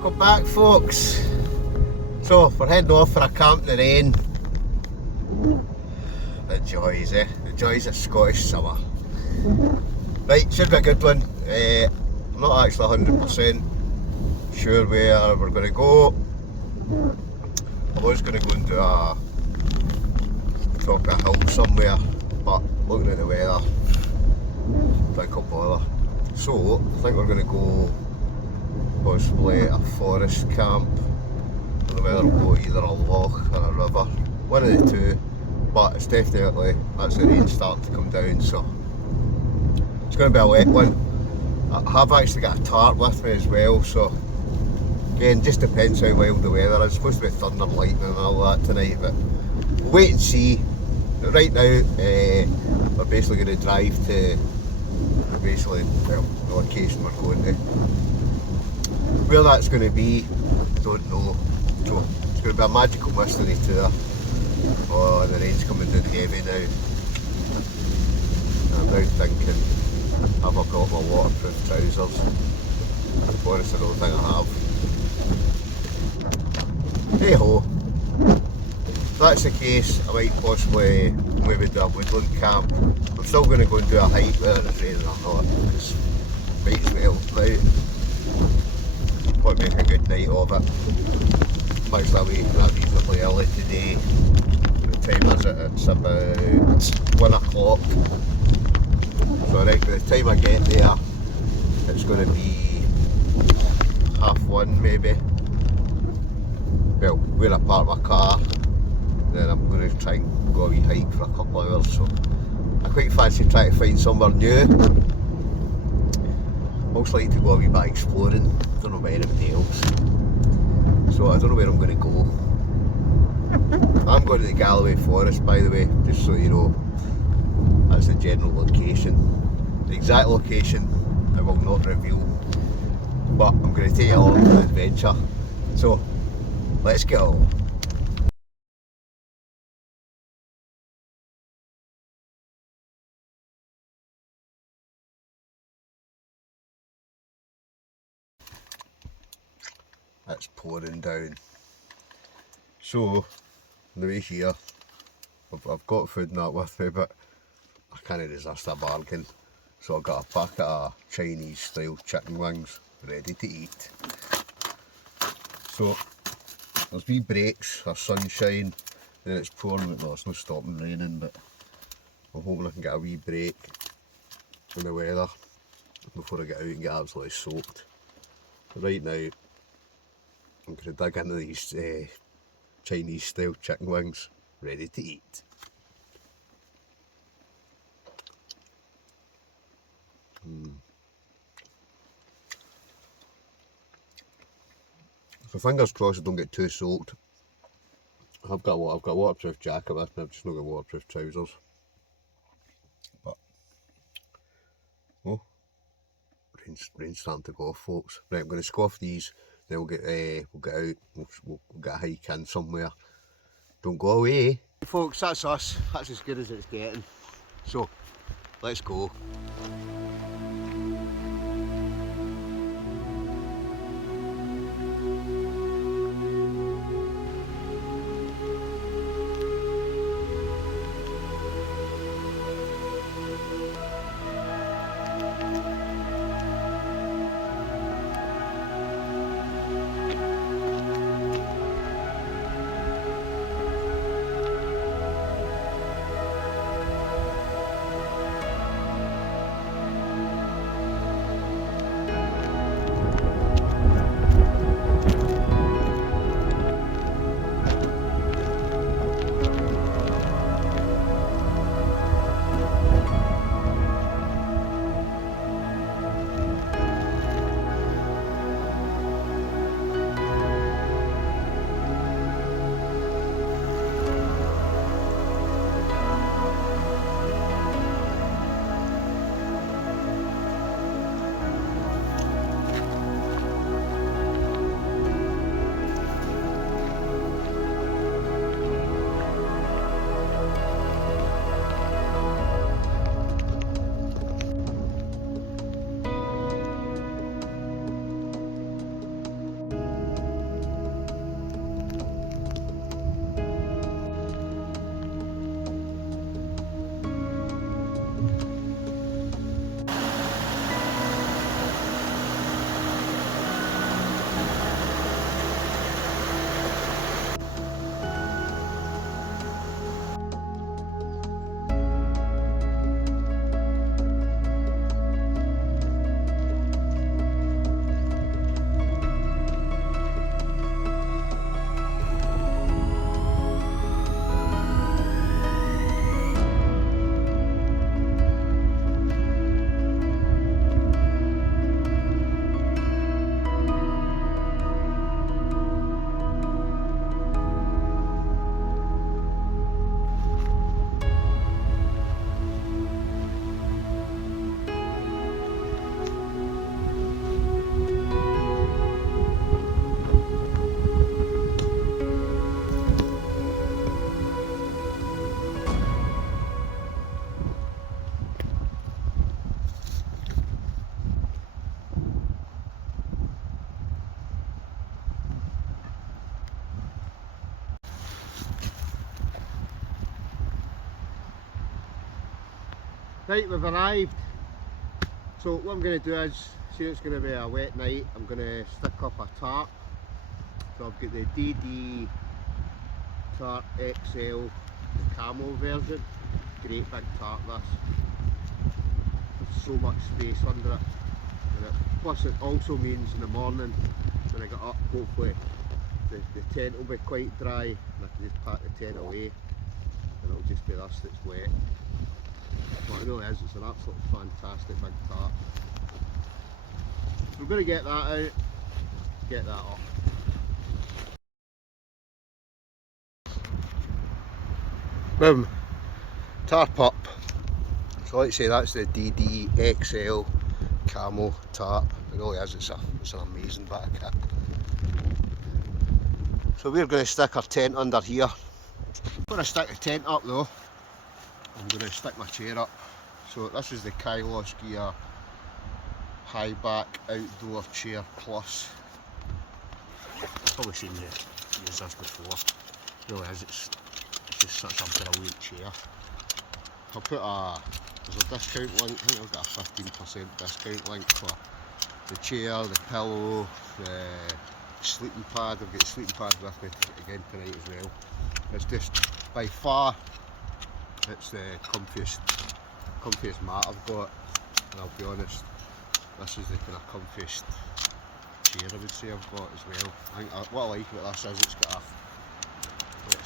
Welcome back, folks. So we're heading off for a camp in the rain. The joys, the joys of Scottish summer. Right, should be a good one. I'm not actually 100% sure where we're going to go. I was going to go and do a top of a hill somewhere, but looking at the weather, I think I'll bother. So I think we're going to go possibly a forest camp. I don't know whether we'll go either a loch or a river, one of the two, but it's definitely, that's the rain starting to come down, so it's going to be a wet one. I have actually got a tarp with me as well, so again, just depends how wild the weather is. It's supposed to be thunder and lightning and all that tonight, but we'll wait and see. But right now, we're basically going to drive to the location we're going to. Where that's going to be, I don't know. So it's going to be a magical mystery tour. Oh, the rain's coming down heavy now. I'm now thinking, have I got my waterproof trousers? To be honest, I don't think I have. Hey ho. If that's the case, I might possibly maybe do a woodland camp. I'm still going to go and do a hike whether it's raining or not, because it might as well. Right. Want to make a good night of it. I'm actually waking up reasonably early today. What time is it? It's about 1 o'clock. So right, by the time I get there, it's going to be 1:30 maybe. Well, where I park my car, then I'm going to try and go a wee hike for a couple of hours. So I quite fancy trying to find somewhere new. I also like to go a wee bit exploring. I don't know about anybody else. So I don't know where I'm going to go. I'm going to the Galloway forest, by the way, just so you know. That's the general location. The exact location I will not reveal, but I'm going to take you along for the adventure. So let's go. It's pouring down. So, on the way here, I've got food and that with me, but I can't resist a bargain. So I've got a packet of Chinese style chicken wings ready to eat. So, there's wee breaks, there's sunshine, then it's pouring, well it's not stopping raining, but I'm hoping I can get a wee break in the weather before I get out and get absolutely soaked. Right now, I'm going to dig into these Chinese style chicken wings, ready to eat. So fingers crossed I don't get too soaked. I've got a waterproof jacket with me, I've just not got waterproof trousers. But oh, rain's starting to go off, folks. Right, I'm going to scoff these, then we'll get out, we'll get a hike in somewhere. Don't go away. Folks, that's us. That's as good as it's getting. So, let's go. Right, we've arrived. So what I'm going to do is, see it's going to be a wet night, I'm going to stick up a tarp. So I've got the DD Tarp XL, the camo version. Great big tarp this. There's so much space under it. Plus it also means in the morning when I get up, hopefully the tent will be quite dry and I can just pack the tent away and it'll just be this that's wet. But it really is, it's an absolutely fantastic big tarp. So we're going to get that out, get that up. Boom, tarp up. So like I say, that's the DD XL camo tarp. It really is, it's an amazing bit of kit. So we're going to stick our tent under here. Before I stick the tent up though, I'm going to stick my chair up. So this is the KilosGear high back outdoor chair plus. I've probably seen you use this before. It really is, it's just such a brilliant chair. I'll put there's a discount link, I think I've got a 15% discount link for the chair, the pillow, the sleeping pad. I've got a sleeping pad with me again tonight as well. It's just by far, it's the comfiest mat I've got, and I'll be honest, this is the kind of comfiest chair I would say I've got as well. I think what I like about this is it's got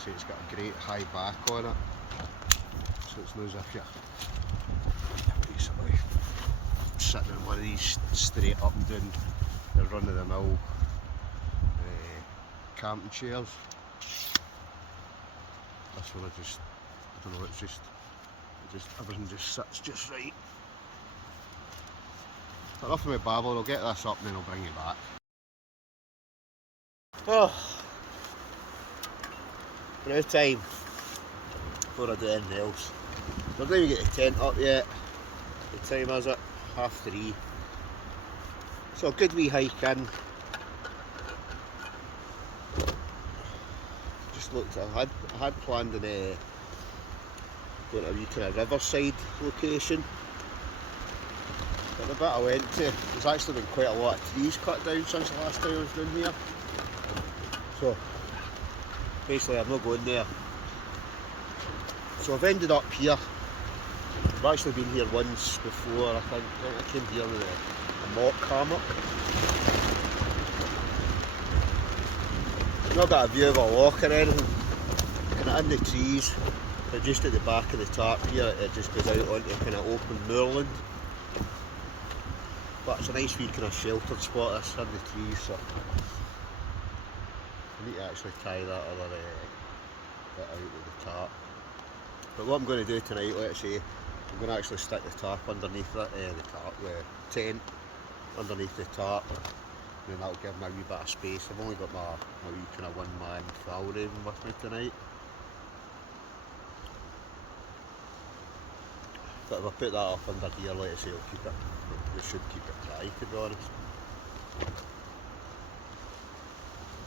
it's got a great high back on it, so it's not as if you're basically sitting in one of these straight up and down the run of the mill camping chairs. This one I don't know, it's just everything just sits just right. But enough of my babble, I'll get this up and then I'll bring you back. Oh, brew time before I do anything else. We're not even get the tent up yet. The time is it? 3:30. So a good wee hike in. Just looked, I had planned on going to a wee kind of riverside location. But the bit I went to, there's actually been quite a lot of trees cut down since the last time I was down here. So basically I'm not going there. So I've ended up here. I've actually been here once before, I think. I came here with a mock hammock. I've not got a view of a walk or anything. Kind of in the trees, but just at the back of the tarp here, it just goes out onto kind of open moorland. But it's a nice wee kind of sheltered spot, this, in the trees, so I need to actually tie that other bit out with the tarp. But what I'm going to do tonight, let's say, I'm going to actually stick the tarp underneath the tent underneath the tarp, and then that'll give me a wee bit of space. I've only got my wee kind of one-man Fjallraven with me tonight. But if I put that up under here, like I say, it should keep it dry, to be honest.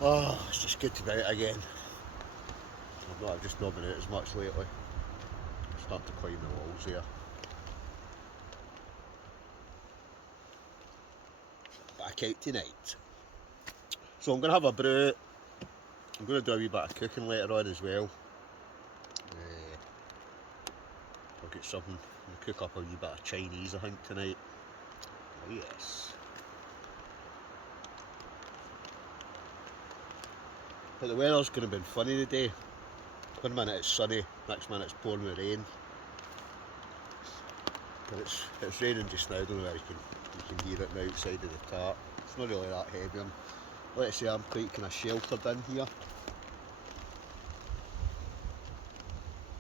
Oh, it's just good to be out again. I've just not been out as much lately. I'm starting to climb the walls here. Back out tonight. So I'm going to have a brew. I'm going to do a wee bit of cooking later on as well. I'll get something. I'll cook up a wee bit of Chinese, I think, tonight. Oh yes. But the weather's going to be funny today. One minute it's sunny, next minute it's pouring with rain. But it's raining just now. I don't know if you can hear it now outside of the tarp. It's not really that heavy. Let's say I'm quite kind of sheltered in here.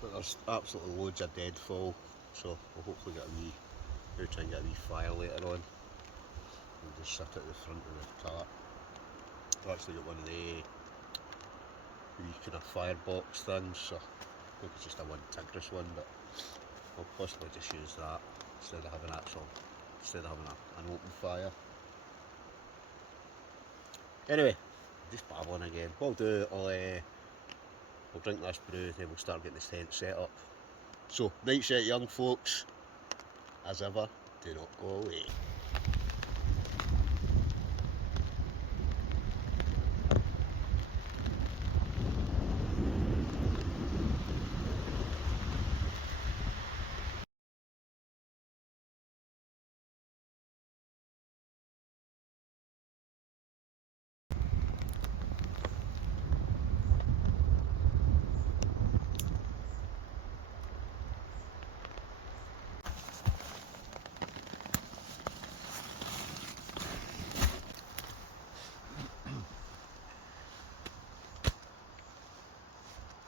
But there's absolutely loads of deadfall, so we'll hopefully maybe try and get a wee fire later on. And just sit at the front of the tarp. I've actually got one of the wee kind of firebox things, so I think it's just a one Tigris one, but I'll possibly just use that instead of having an open fire. Anyway, just babbling again. What I'll do, I'll drink this brew, then we'll start getting this tent set up. So, night set, young folks. as ever, do not go away.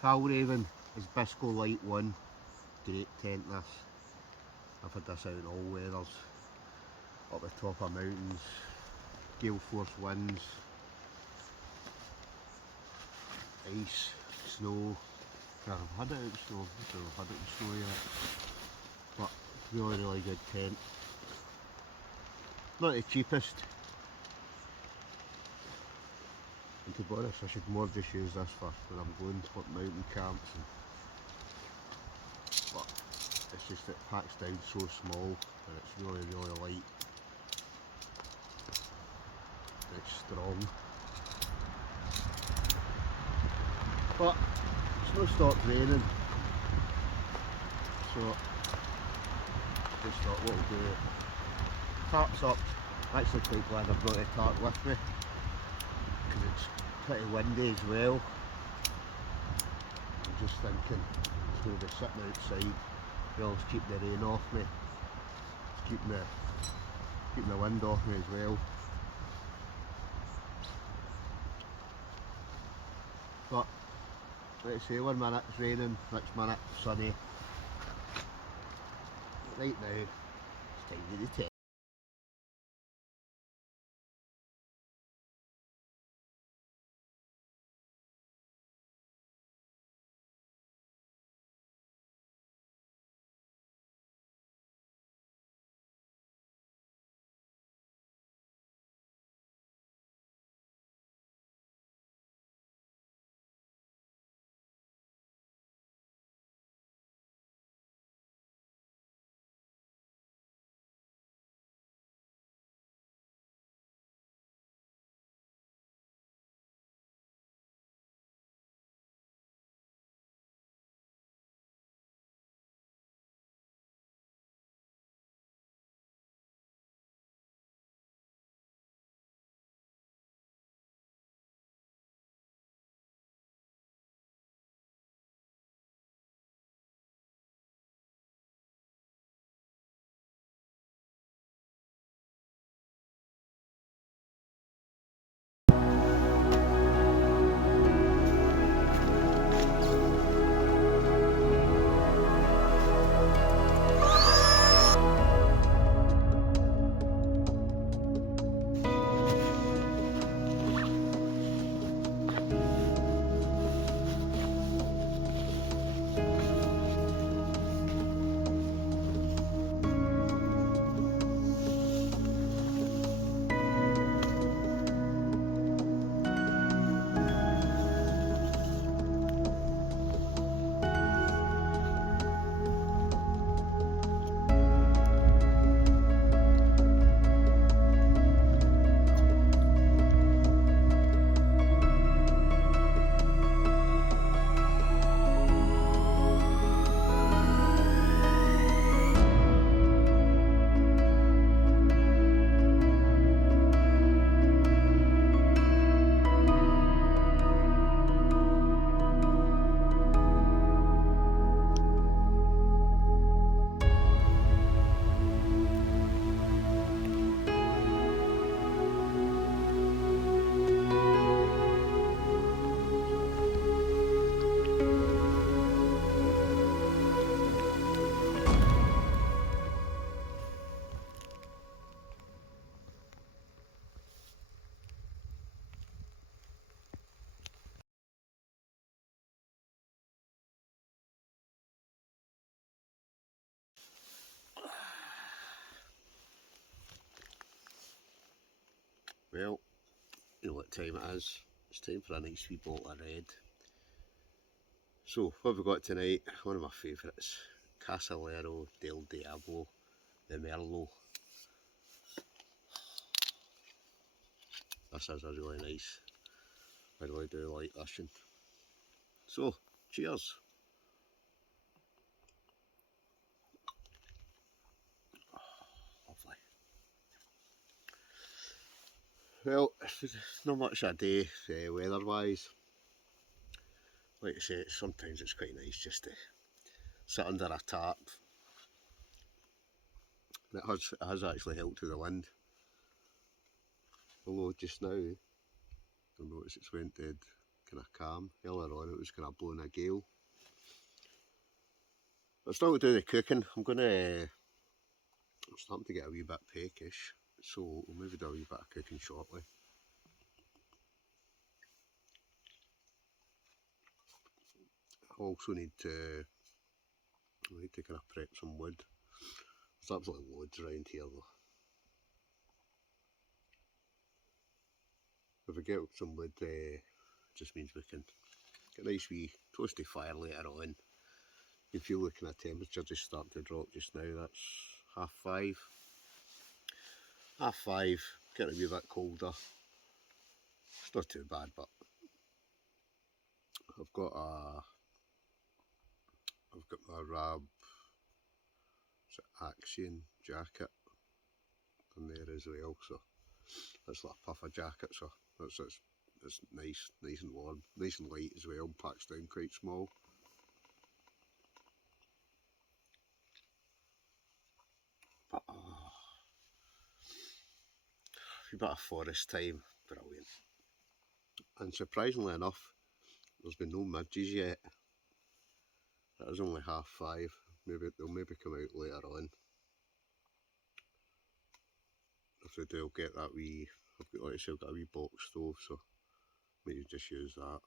Fjallraven Abisko Light 1, great tent this. I've had this out in all weathers, up the top of mountains, gale force winds, ice, snow. I've had it out in snow, I don't know if I've had it in snow yet, but really good tent. Not the cheapest, and to be honest I should more just use this for when I'm going up mountain camps, but it's just that it packs down so small and it's really light. It's strong, but it's not stopped raining, so just thought what we'll do. Tarp's up. I'm actually quite glad I brought a tarp with me because it's pretty windy as well. I'm just thinking it's going to be sitting outside, well, it's keeping the rain off me, it's keeping the wind off me as well. But let's say 1 minute it's raining, next minute sunny. Right now it's time to the tent. Well, you know what time it is. It's time for a nice wee bottle of red. So, what have we got tonight? One of my favourites, Casillero del Diablo the Merlot. This is a really nice, I really do like this one. So, cheers. Lovely. Well, it's not much a day weather wise. Like I say, sometimes it's quite nice just to sit under a tarp. And it has actually helped with the wind. Although just now, you'll notice it's went dead kind of calm. Earlier on it was kind of blowing a gale. But still to do the cooking, I'm starting to get a wee bit peckish, so we'll maybe do a wee bit of cooking shortly. I also need to kind of prep some wood. There's absolutely loads around here though. If we get some wood, it just means we can get a nice wee toasty fire later on. You can feel the kind of temperature just starting to drop just now. That's 5:30. 5:30, getting a wee bit colder. It's not too bad, but I've got my RAB Ascent jacket in there as well, so that's like a puffer jacket, so it's nice and warm, nice and light as well, and packs down quite small. But a bit of forest time, brilliant. And surprisingly enough, there's been no midges yet. It is only 5:30. They'll come out later on. If they do, I'll get that wee. Like I said, I've got a wee box stove, so maybe just use that.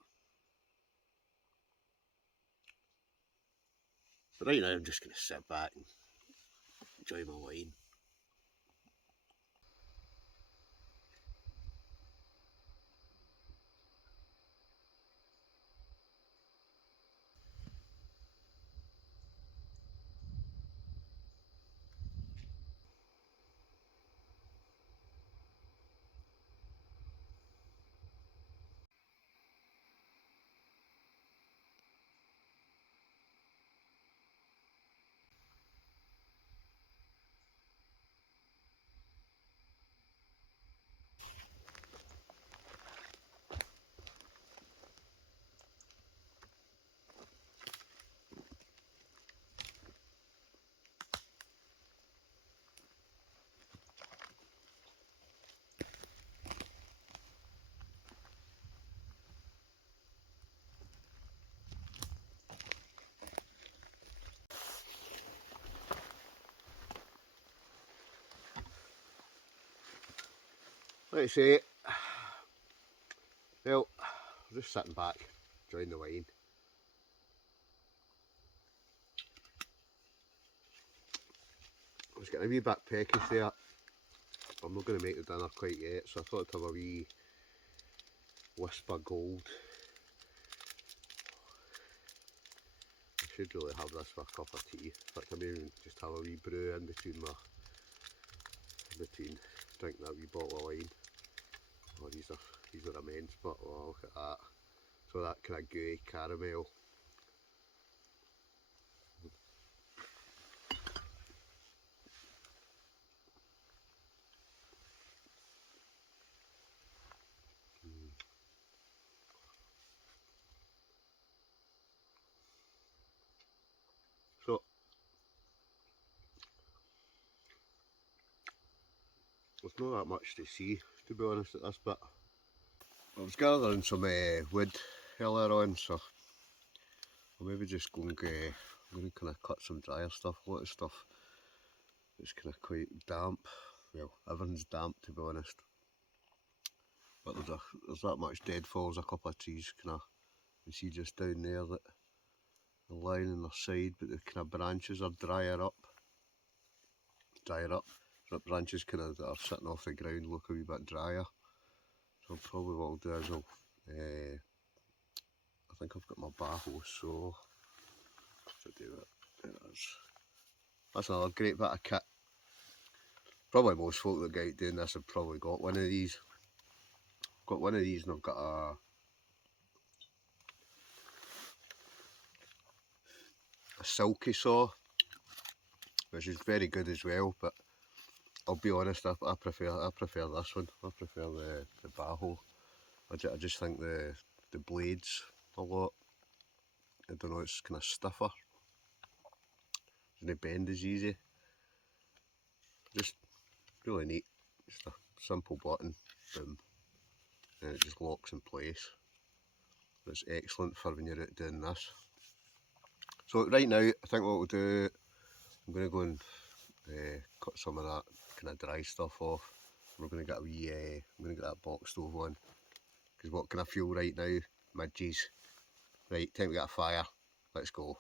But right now, I'm just going to sit back and enjoy my wine. Like I say, well, I'm just sitting back, enjoying the wine. I was getting a wee bit peckish there. I'm not going to make the dinner quite yet, so I thought I'd have a wee Whisper Gold. I should really have this for a cup of tea. In fact, I may even just have a wee brew in between drinking that wee bottle of wine. Oh, these are immense, but oh, look at that. So that kind of gooey caramel. So there's not that much to see, to be honest, at this bit. I was gathering some wood earlier on, so I'll maybe just go and I'm going to kind of cut some drier stuff. A lot of stuff that's kind of quite damp. Well, everything's damp, to be honest. But there's that much deadfall. There's a couple of trees kind of, you see just down there that are lying on their side, but the kind of branches are drier up. The branches kind of that are sitting off the ground look a wee bit drier. So probably what I'll do is I think I've got my backhoe, so to do it. There it is. That's another great bit of kit. Probably most folk that get out doing this have probably got one of these. Got one of these, and I've got a silky saw, which is very good as well. But I'll be honest, I prefer this one. I prefer the Baho. I just think the blades a lot. I don't know, it's kind of stiffer. And the bend is easy. Just really neat. Just a simple button, boom, and it just locks in place. It's excellent for when you're out doing this. So right now, I think what we'll do, I'm going to go and cut some of that kind of dry stuff off. We're going to get a wee, I'm going to get that box stove on, because what can I feel right now? Midges. Right, time to get a fire. Let's go.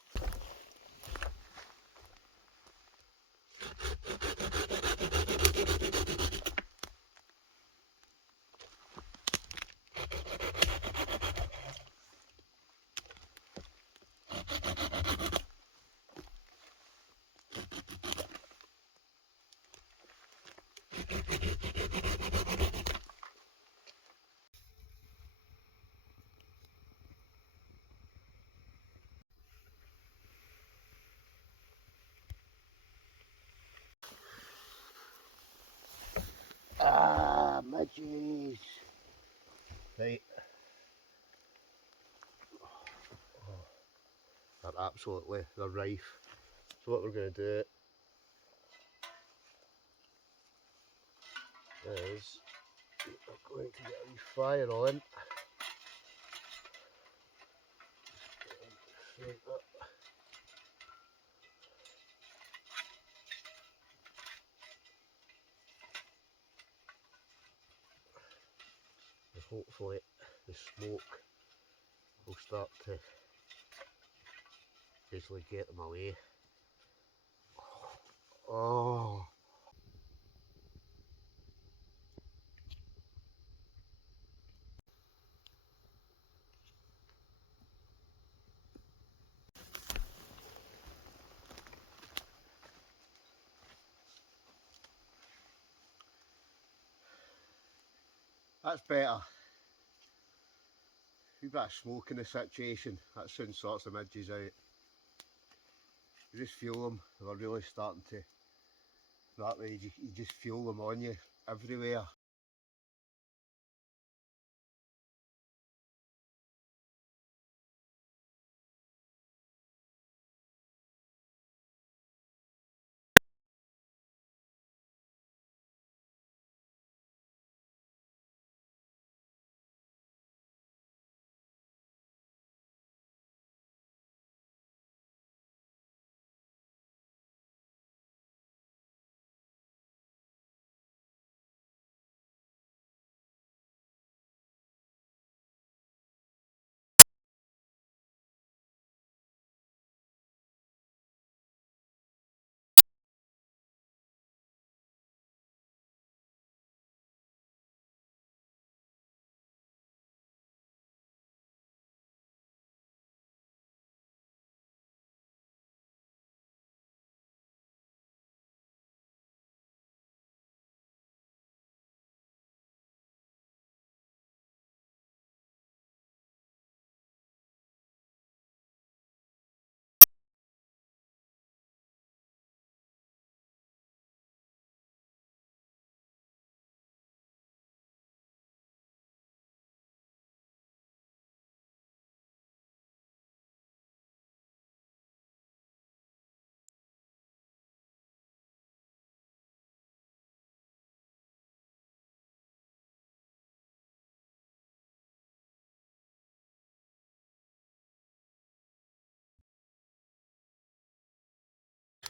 Ah, midges. Right. Oh, they're rife. So what we're going to do is, we're going to get a wee fire on. Right up. And hopefully the smoke will start to basically get them away. Oh, that's better. A wee bit of smoke in the situation, that soon sorts the midges out. You just feel them, they're really starting to, that way you just feel them on you everywhere.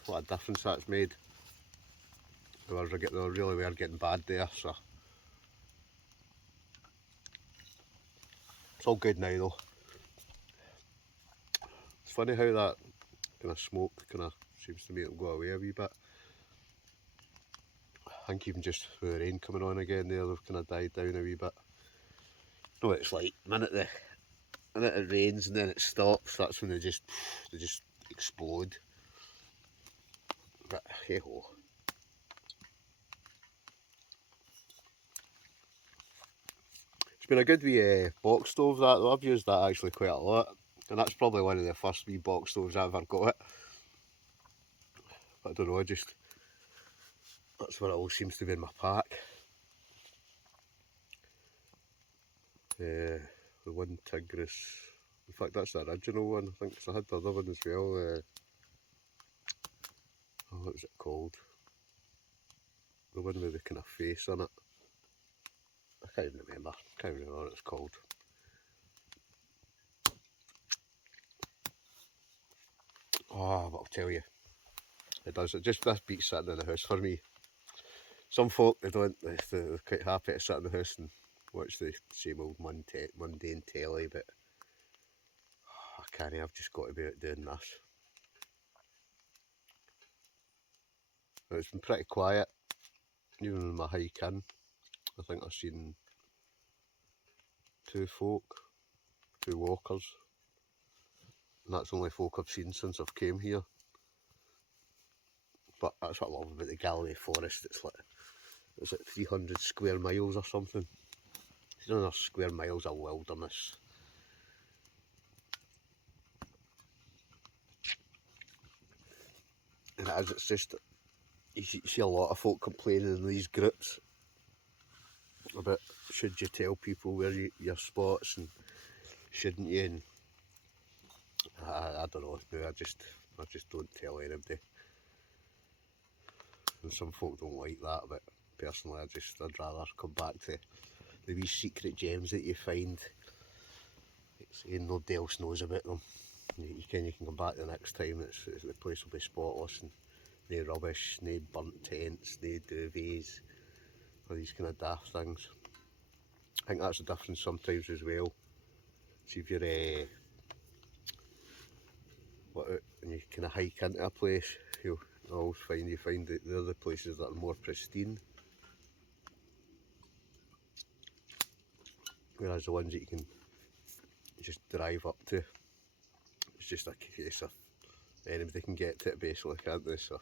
What a difference that's made. They really were getting bad there, so it's all good now though. It's funny how that kind of smoke kind of seems to make them go away a wee bit. I think even just with the rain coming on again there, they've kind of died down a wee bit. You know what it's like, the minute it rains and then it stops, that's when they just explode. But hey ho. been a good wee box stove that though. I've used that actually quite a lot, and that's probably one of the first wee box stoves I ever got. But I don't know, just that's what it all seems to be in my pack. The one Tigris, in fact that's the original one, I think, 'cause I had the other one as well. Oh, what was it called? The one with the kind of face on it. I can't even remember. What it's called. Oh, but I'll tell you, it does. It just, this beats sitting in the house for me. Some folk, they're quite happy to sit in the house and watch the same old mundane telly, but oh, I can't. I've just got to be out doing this. And it's been pretty quiet, even in my hike in. I think I've seen 2 walkers, and that's the only folk I've seen since I've came here. But that's what I love about the Galloway forest. It's like, is it 300 square miles or something? 300 square miles of wilderness. And it's just, you see a lot of folk complaining in these groups about should you tell people where your spots and shouldn't you, and I don't know, I just don't tell anybody. And some folk don't like that, but personally I'd rather come back to the wee secret gems that you find, saying nobody else knows about them. You can come back the next time, the place will be spotless and no rubbish, no burnt tents, no duvets, or these kind of daft things. I think that's the difference sometimes as well. See if you're and you kind of hike into a place, you'll always find that they're the places that are more pristine, whereas the ones that you can just drive up to, it's just a case of anybody can get to it basically, can't they? So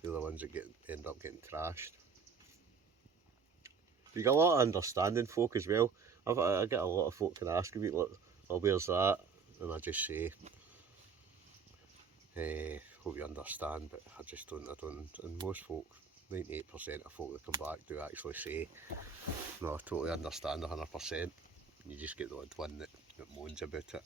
they're the ones that end up getting trashed. You get a lot of understanding folk as well. I get a lot of folk can ask me, like, oh, where's that? And I just say, hope you understand, but I don't, and most folk, 98% of folk that come back do actually say, no, I totally understand 100%. You just get the odd one that moans about it.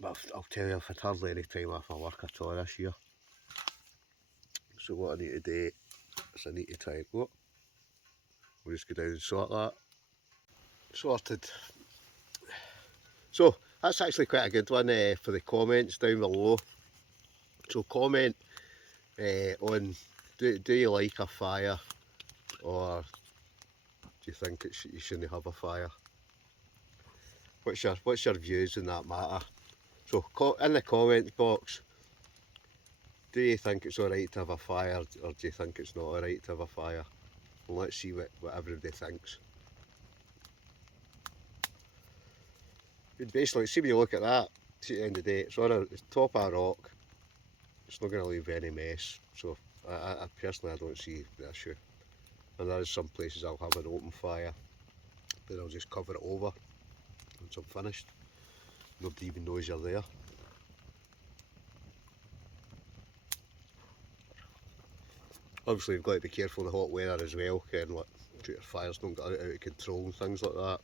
But I'll tell you, I've had hardly any time off my work at all this year. So what I need to do is I need to try and go. We'll just go down and sort that. Sorted. So that's actually quite a good one for the comments down below. So comment on, do you like a fire, or do you think you shouldn't have a fire? What's your views on that matter? So in the comment box, do you think it's alright to have a fire, or do you think it's not alright to have a fire? And let's see what everybody thinks. Basically, see when you look at that, see at the end of the day, it's on the top of a rock. It's not going to leave any mess. So I personally, I don't see the issue. And there is some places I'll have an open fire, then I'll just cover it over once I'm finished. Nobody even knows you're there. Obviously you've got to be careful in the hot weather as well, and like, your fires don't get out of control and things like that.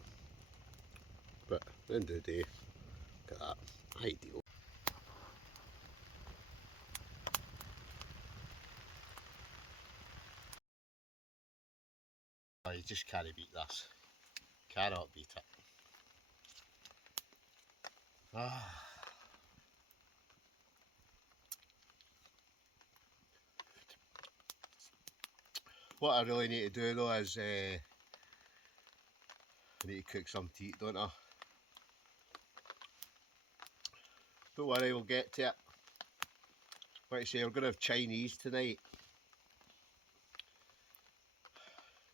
But at the end of the day, look at that, ideal. Oh, you just can't beat this. Cannot beat it. Ah. What I really need to do though is I need to cook some tea, don't I? Don't worry, we'll get to it. Like I say, we're going to have Chinese tonight.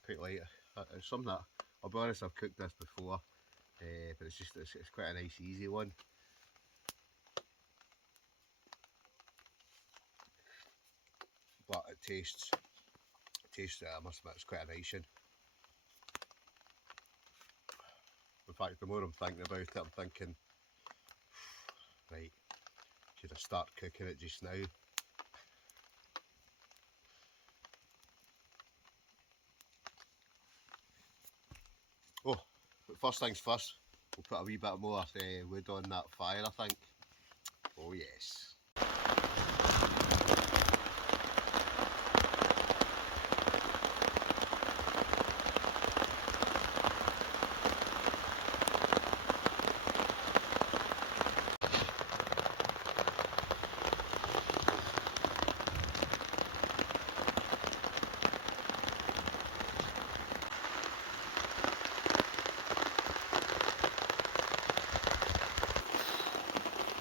Quite like it. It's something that, I'll be honest, I've cooked this before, but it's quite a nice easy one. But it tastes tasted it, I must admit, it's quite a nice one. In fact, the more I'm thinking about it, I'm thinking, right, should I start cooking it just now? Oh, but first things first, we'll put a wee bit more wood on that fire, I think. Oh yes.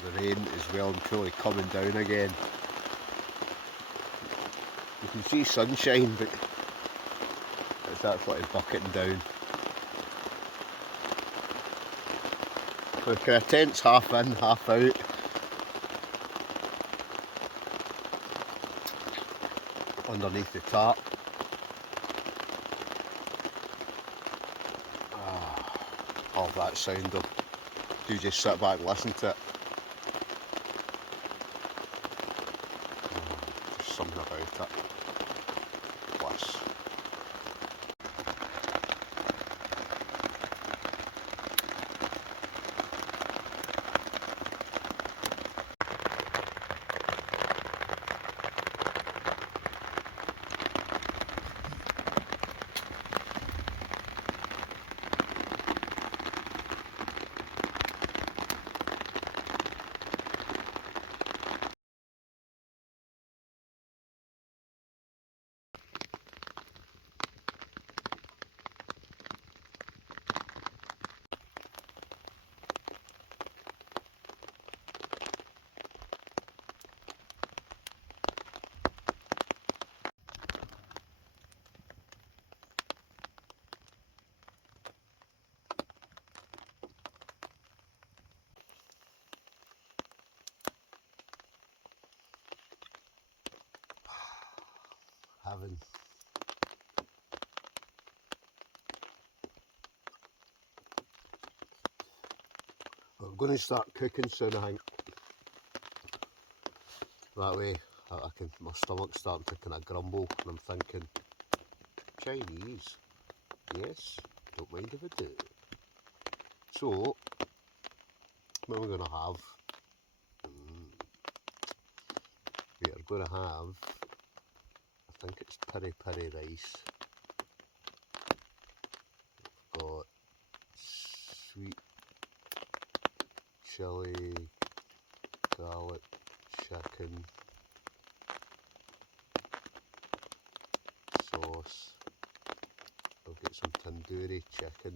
The rain is well and truly coming down again. You can see sunshine, but it's absolutely bucketing down. The kind of tent's half in, half out. Underneath the tarp. All that sound though. Do just sit back and listen to it. There's something about it. Plus. Having I'm going to start cooking soon, I think. That way I can, my stomach's starting to kind of grumble and I'm thinking, Chinese, yes, don't mind if I do. So, what am I going to have? We are going to have, I think it's piri piri rice. We've got sweet chilli, garlic, chicken, sauce. I've got some tandoori chicken.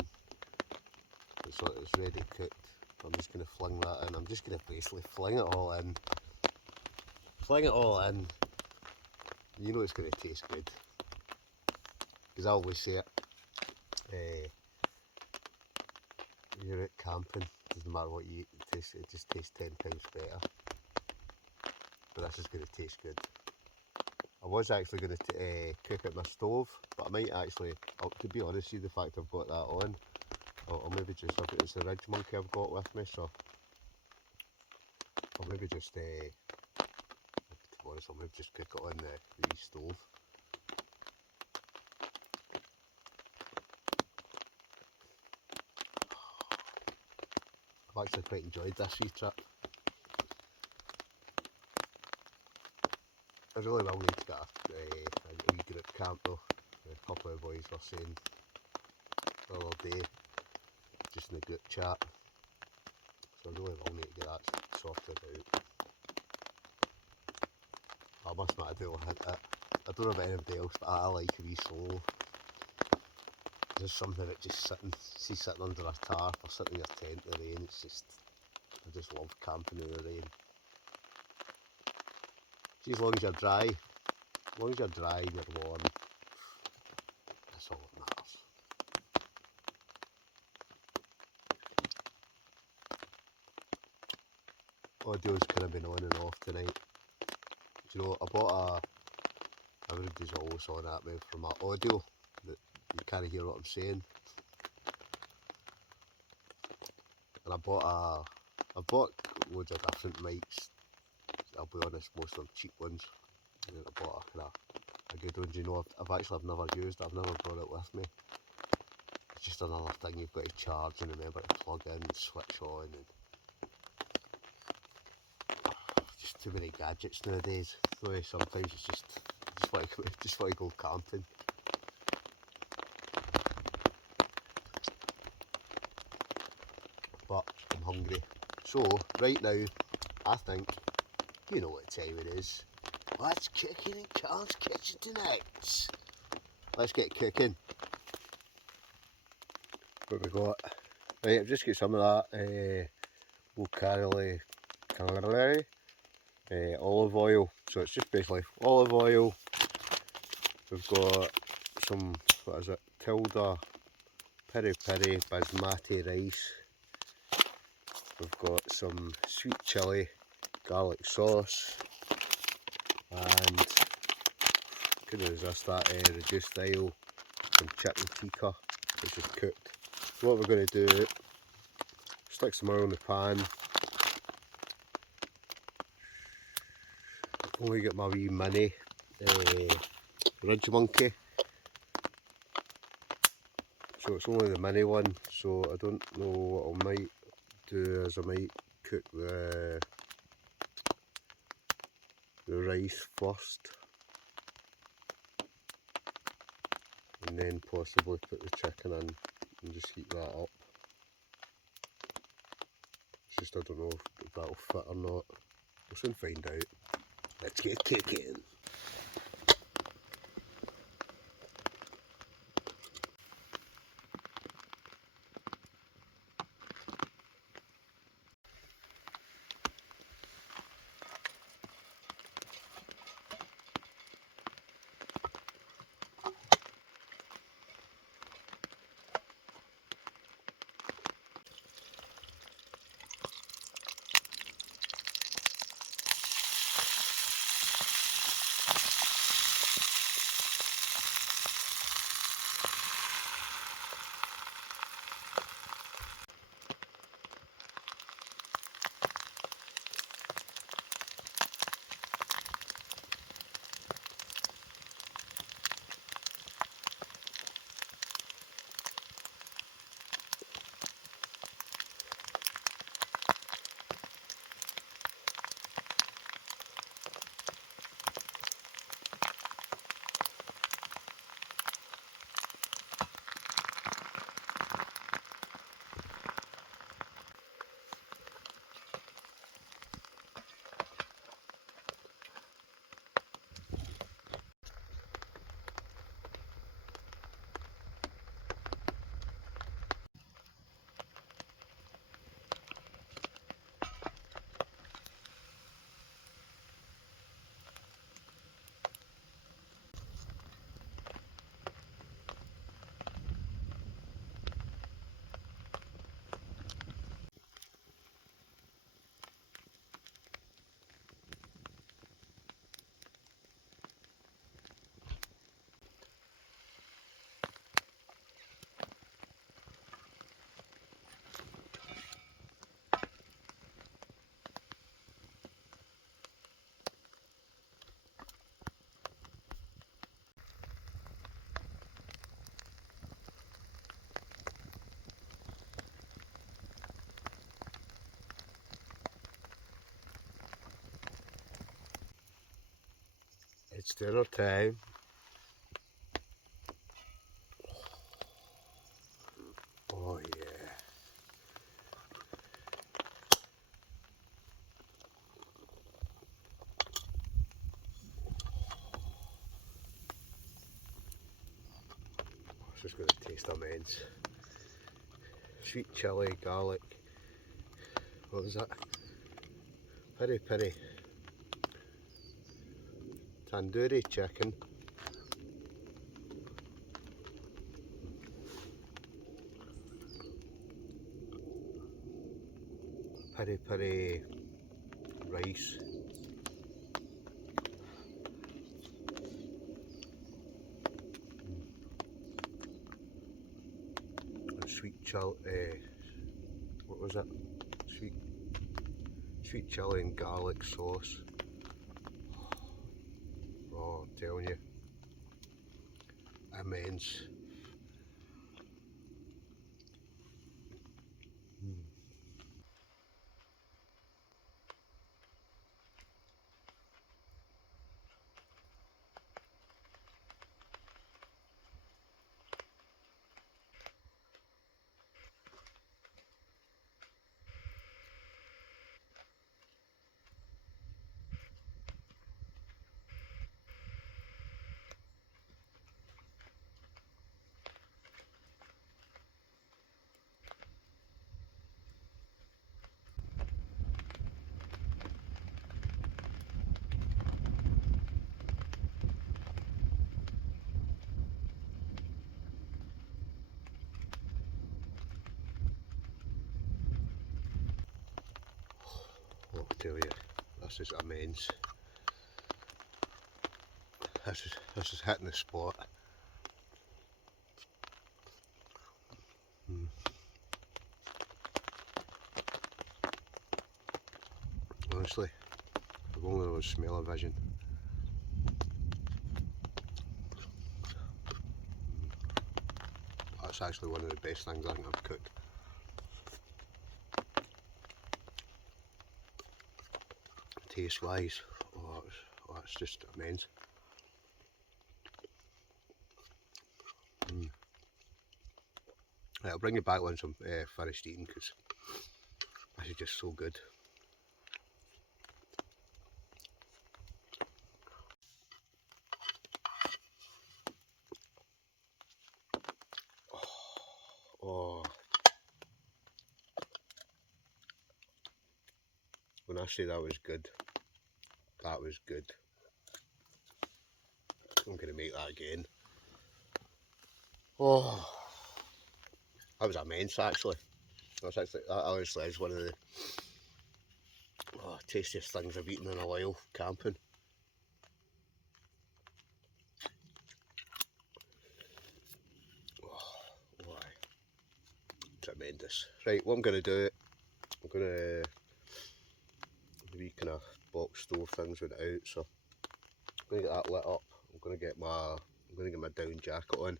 It's ready cooked. I'm just going to fling that in. I'm just going to basically fling it all in. Fling it all in. You know it's going to taste good. Because I always say it. You're out camping, doesn't matter what you eat, it just tastes 10 times better. But this is going to taste good. I was actually going to cook it in my stove, but I might actually, to be honest, see the fact I've got that on, I'll maybe just, it's the ridge monkey I've got with me, so I'll maybe just, to be honest, I'll maybe just cook it on the wee stove. I've actually quite enjoyed this wee trip. I really will need to get a wee group camp though. A couple of boys were saying the other day, just in the group chat, so I really will need to get that sorted out. I must admit, I do like it. I don't know about anybody else, but I like a wee solo. There's something about just sitting under a tarp or sitting in your tent in the rain. It's just, I just love camping in the rain. See, as long as you're dry and you're warm, that's all that matters. Audio's kind of been on and off tonight. Do you know, I bought Everybody's always on at me for my audio, that you can't hear what I'm saying. And I bought loads of different mics. I'll be honest, most of them cheap ones. And then I bought a good one. You know, I've never used it, I've never brought it with me. It's just another thing you've got to charge and remember to plug in and switch on. And just too many gadgets nowadays. So sometimes it's just want to go camping. But I'm hungry. So right now, I think, you know what time it is. Let's kick in Carl's kitchen tonight. Let's get cooking. What we got? Right, I've just got some of that olive oil. So it's just basically olive oil. We've got some, what is it, Tilda peri peri basmati rice. We've got some sweet chilli garlic sauce, and couldn't resist that reduced style, some chicken tikka which is cooked. So what we're going to do, stick some oil in the pan. I've only got my wee mini ridge monkey, so it's only the mini one, so I don't know what I might do is I might cook the rice first and then possibly put the chicken in and just heat that up. It's just I don't know if that'll fit or not. We'll soon find out. Let's get cooking. It's dinner time. Oh yeah. This is going to taste immense. Sweet chilli, garlic. What was that? Peri peri. Tandoori chicken. Peri peri rice. what was it? Sweet chili and garlic sauce. Oh, I'm telling you, immense. Oh, I tell you, this is immense. This is hitting the spot. Honestly, if only there was smell-o-vision. That's actually one of the best things I think I've cooked. Taste wise, oh, it's just immense. Right, I'll bring you back on some finished eating because this is just so good. Oh, when I say that was good, that was good. I'm going to make that again. Oh, that was immense actually. That honestly is one of the tastiest things I've eaten in a while, camping. Oh, tremendous. Right, what I'm going to do, I'm going to, the wee kind of box stove things went out, so I'm going to get that lit up. I'm going to get my down jacket on.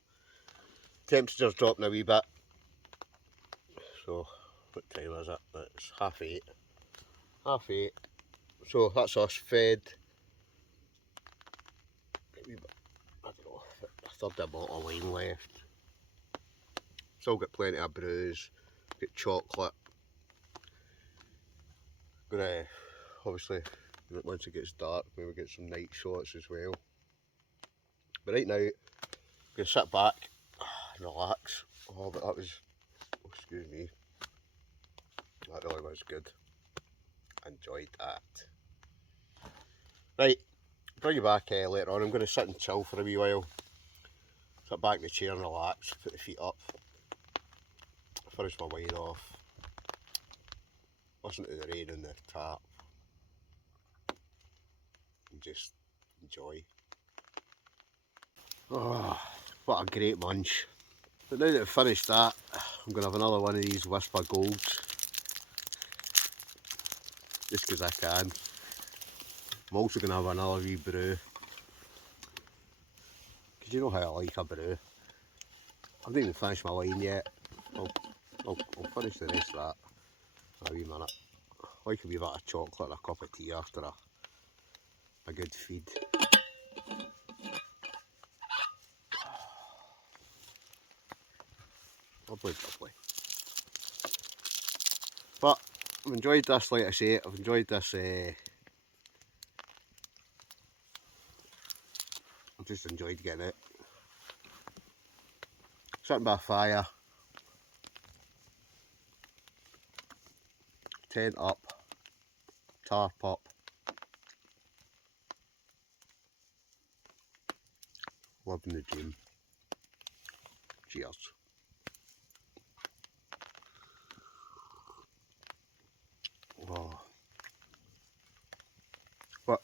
Temperature's dropping a wee bit. So, what time is it? It's 8:30. 8:30. So that's us fed. I don't know, a third of a bottle of wine left. Still got plenty of brews. Got chocolate. Gonna obviously once it gets dark, maybe get some night shots as well. But right now, I'm gonna sit back and relax. Oh, but that was, oh, excuse me, that really was good. Enjoyed that. Right, bring you back later on. I'm going to sit and chill for a wee while. Sit back in the chair and relax, put the feet up, finish my wine off, listen to the rain on the tap, and just enjoy. Oh, what a great munch. But now that I've finished that, I'm going to have another one of these Whisper Golds. Just because I can. I'm also going to have another wee brew. Because you know how I like a brew. I haven't even finished my wine yet. I'll finish the rest of that in a wee minute. I like a wee bit of chocolate and a cup of tea after a good feed. Lovely, lovely. But I've enjoyed this, like I say, I've enjoyed this. I've just enjoyed getting it. Sitting by a fire, tent up, tarp up. Living the dream. Cheers. Oh. But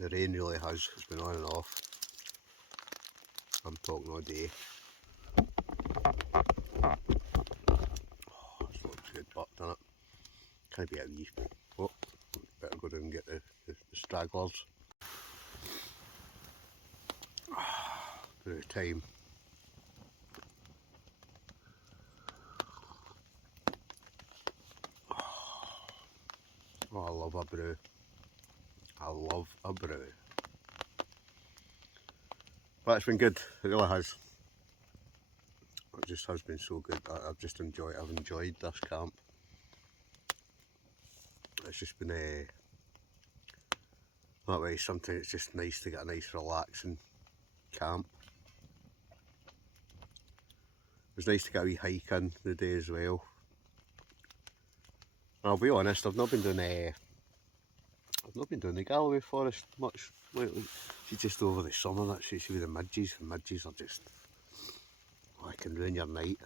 the rain really has. It's been on and off. I'm talking all day. This looks good, but doesn't it? Can't be a wee. Oh, better go down and get the stragglers. Bit of time. Oh, I love a brew. I love a brew. But it's been good, it really has. It just has been so good. I've enjoyed this camp. It's just been that way. Sometimes it's just nice to get a nice relaxing camp. It was nice to get a wee hike in the day as well. And I'll be honest, I've not been doing the Galloway forest much lately. She's just over the summer. That she with the midges. The midges are just, oh, I can ruin your night.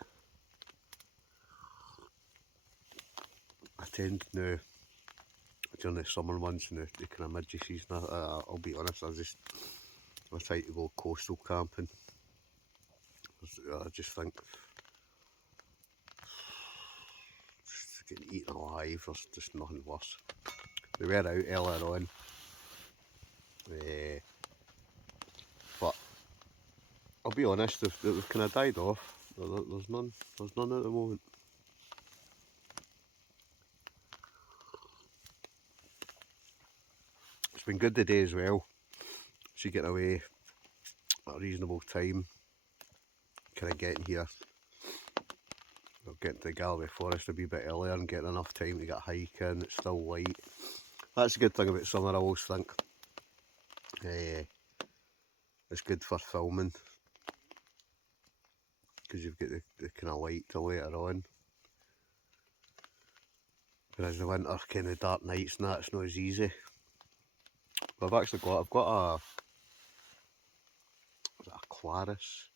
I tend now during the summer months and the kind of midge season. I'll be honest, I try to go coastal camping. I just think just getting eaten alive, there's just nothing worse. We were out earlier on, but I'll be honest, they've kind of died off. There's none at the moment. It's been good today as well. So getting away at a reasonable time, kind of getting here. Getting to the Galloway forest a wee bit earlier and getting enough time to get hiking. It's still light. That's a good thing about summer, I always think. It's good for filming because you've got the kind of light till later on. Whereas the winter kind of dark nights and that, it's not as easy. But I've got a Claris.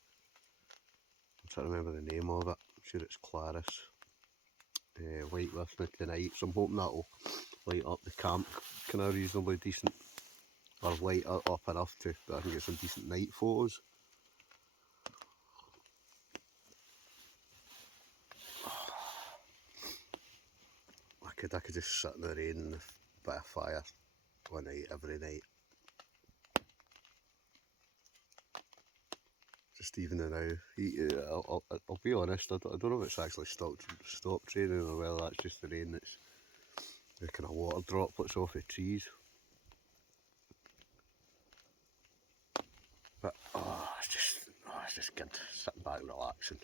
I'm trying to remember the name of it. I'm sure it's Claris. Light with me tonight, so I'm hoping that'll light up the camp kind of reasonably decent, or light up enough that I can get some decent night photos. I could just sit in the rain by a fire one night, every night. Just even now, I'll be honest, I don't know if it's actually stopped raining or whether that's just the rain that's the kind of water droplets off the trees. But it's just good, sitting back relaxing.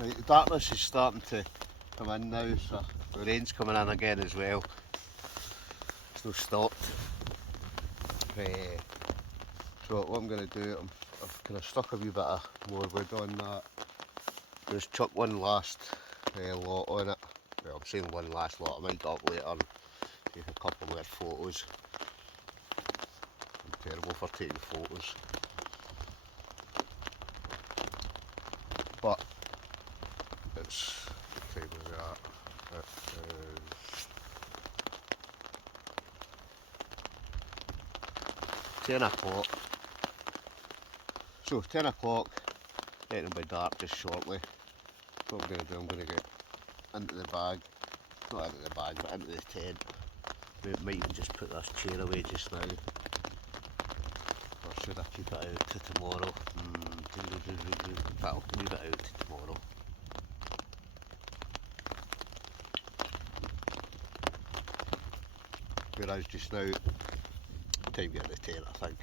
Right, the darkness is starting to come in now, so the rain's coming in again as well. It's not stopped. So what I'm going to do, I've kind of stuck a wee bit of more wood on that. Just chuck one last lot on it. Well, I'm saying one last lot, I might go up later and take a couple more photos. I'm terrible for taking photos. But it's, what time is that? It is 10 o'clock. So 10 o'clock, it'll be dark just shortly. What I'm going to do, I'm going to get into the bag, not into the bag, but into the tent. We might even just put this chair away just now. should I keep it out to tomorrow? I'll leave it out to tomorrow. Whereas just now, time to get the tent, I think.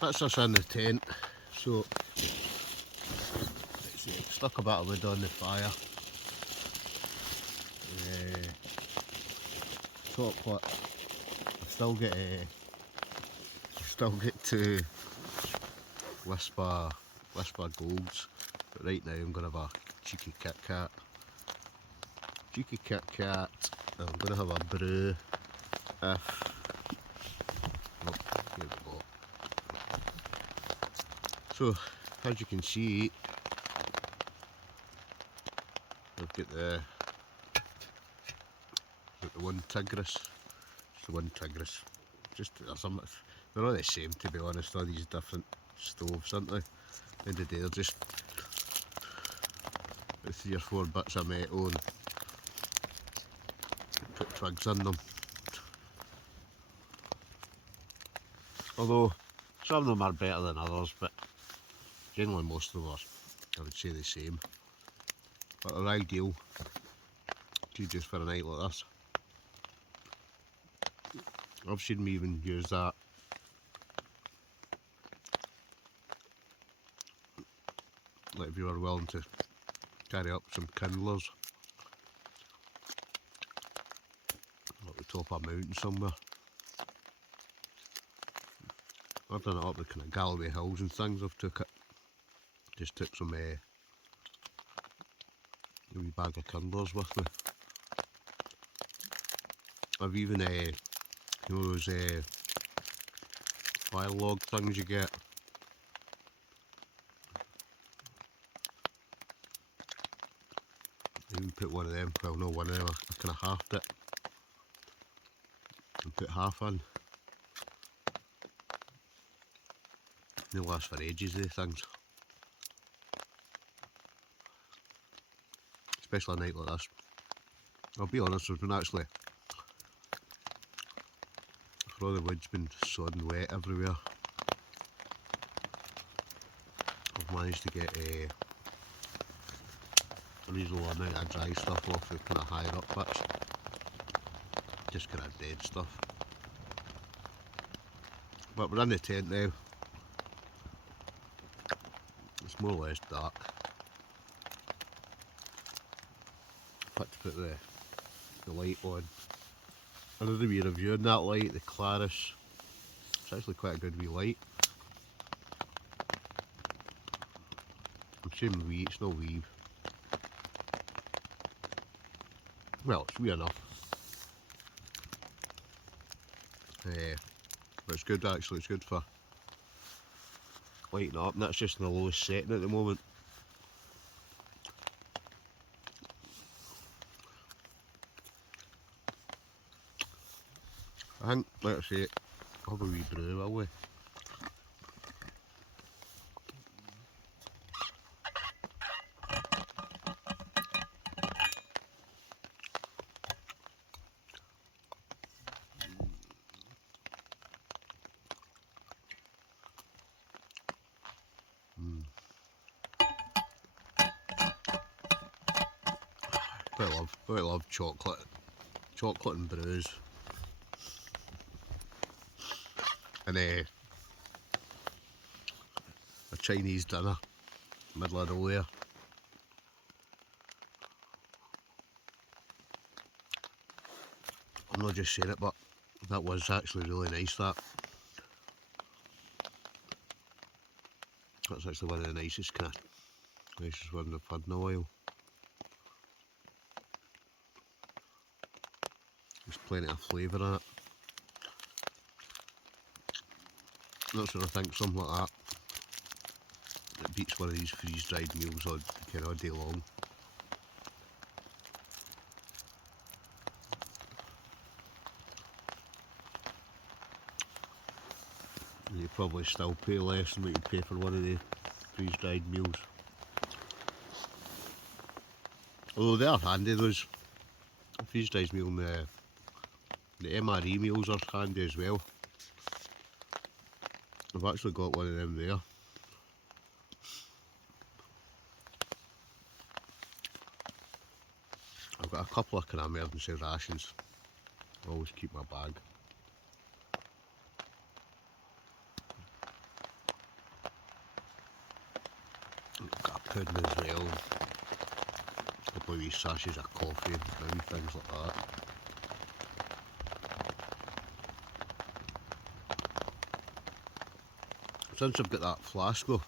That's us in the tent, so stuck a bit of wood on the fire. Chocolate. I've still get to whisper golds, but right now I'm gonna have a cheeky Kit Kat. Cheeky Kit Kat. I'm gonna have a brew. Here we go. So, as you can see, I've got the one Tigris. It's the one Tigris. They're all the same, to be honest. All these different stoves, aren't they? At the end of the day, they're just 3 or 4 bits of metal and put twigs in them. Although some of them are better than others, but generally most of them are, I would say, the same. But they're ideal to just for a night like this. I've seen me even use that like if you were willing to carry up some kindlers up the top of a mountain somewhere. I've done it up the kind of Galloway hills and things. Just took some a wee bag of kindlers with me. I've even you know those fire log things you get. I even put one of them, well no one of them, I kind of halved it and put half in. They last for ages, these things. Especially a night like this. I'll be honest, there's been actually, for all the wood's been sodden wet everywhere, I've managed to get a reasonable amount of dry stuff off the kind of higher up bits. Just kind of dead stuff. But we're in the tent now. It's more or less dark. I've had to put the light on. I did a wee review on that light, the Claris. It's actually quite a good wee light. I'm saying wee, it's not wee. Well, it's wee enough. But it's good actually, it's good for lighting up, and that's just in the lowest setting at the moment. I think, like I say, I'll have a wee brew, will we? Quite love chocolate and brews, and a Chinese dinner, middle of nowhere. I'm not just saying it, but that was actually really nice. That's actually one of the nicest ones I've had in a while. There's plenty of flavour in it. That's what I think, something like that. It beats one of these freeze-dried meals all kind of day long. And you probably still pay less than what you'd pay for one of the freeze-dried meals. Although they are handy, those freeze-dried meal and the MRE meals are handy as well. I've actually got one of them there. I've got a couple of kind of emergency rations. I always keep my bag. I've got a pudding as well. A couple of wee sachets of coffee and things like that. Since I've got that flask though,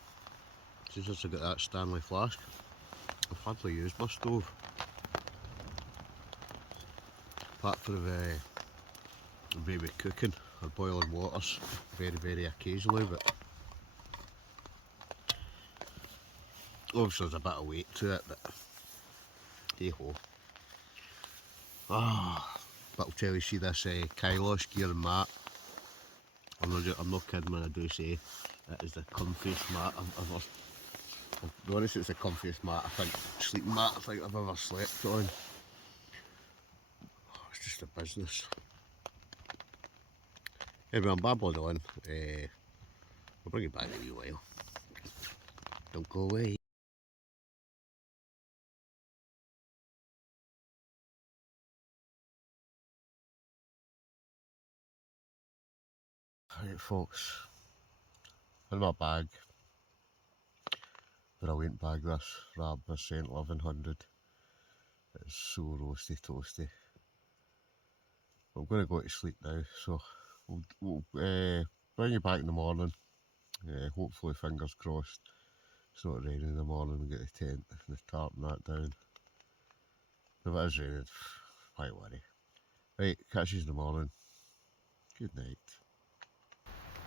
since I've got that Stanley flask, I've hardly used my stove. Apart for maybe cooking or boiling waters very occasionally, but obviously there's a bit of weight to it, but hey ho. But I'll tell you, see this KilosGear mat, I'm not kidding when I do say it is the comfiest mat I've ever, to be honest, it's the comfiest mat, sleeping mat I think I've ever slept on. It's just a business. Anyway, I'm babbling on. I'll bring it back in a wee while. Don't go away. Right folks, in my bag, brilliant bag this, RAB Ascent 1100. It's so roasty toasty. I'm going to go to sleep now, so we'll bring you back in the morning. Hopefully, fingers crossed, it's not raining in the morning. We get the tent and the tarp and that down. If it is raining, why worry. Right, catch you in the morning. Good night.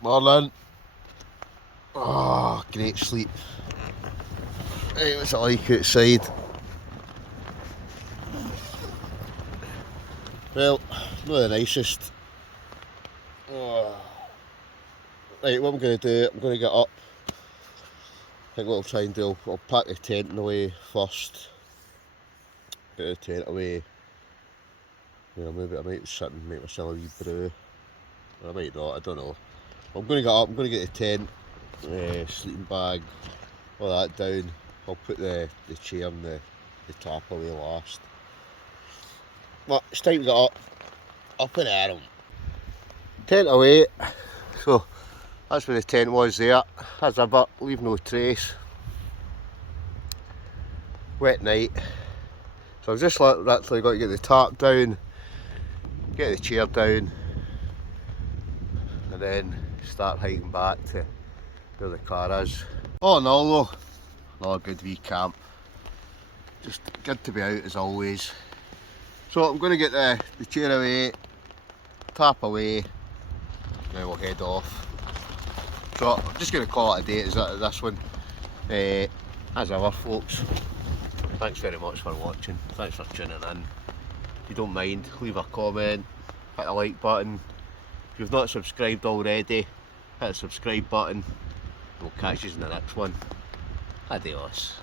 Morning. Oh, great sleep. Right, what's it like outside? Well, not the nicest. Oh. Right, what I'm going to do, I'm going to get up. I think what I'll try and do, I'll pack the tent away first. Get the tent away. You know, maybe I might sit and make myself a wee brew. Or I might not, I don't know. I'm going to get up, I'm going to get the tent, sleeping bag, all that down. I'll put the chair and the tarp away last. But it's time to get up and at 'em. Tent away. So that's where the tent was there. Has a bit, leave no trace. Wet night. So I've just literally got to get the tarp down, get the chair down, and then start hiking back to where the car is. All in all though, another good wee camp. Just good to be out as always. So I'm going to get the chair away, tarp away, then we'll head off. So I'm just going to call it a day at this one. As ever folks, thanks very much for watching, thanks for tuning in. If you don't mind, leave a comment, hit the like button. If you've not subscribed already, hit the subscribe button. We'll catch you in the next one. Adios.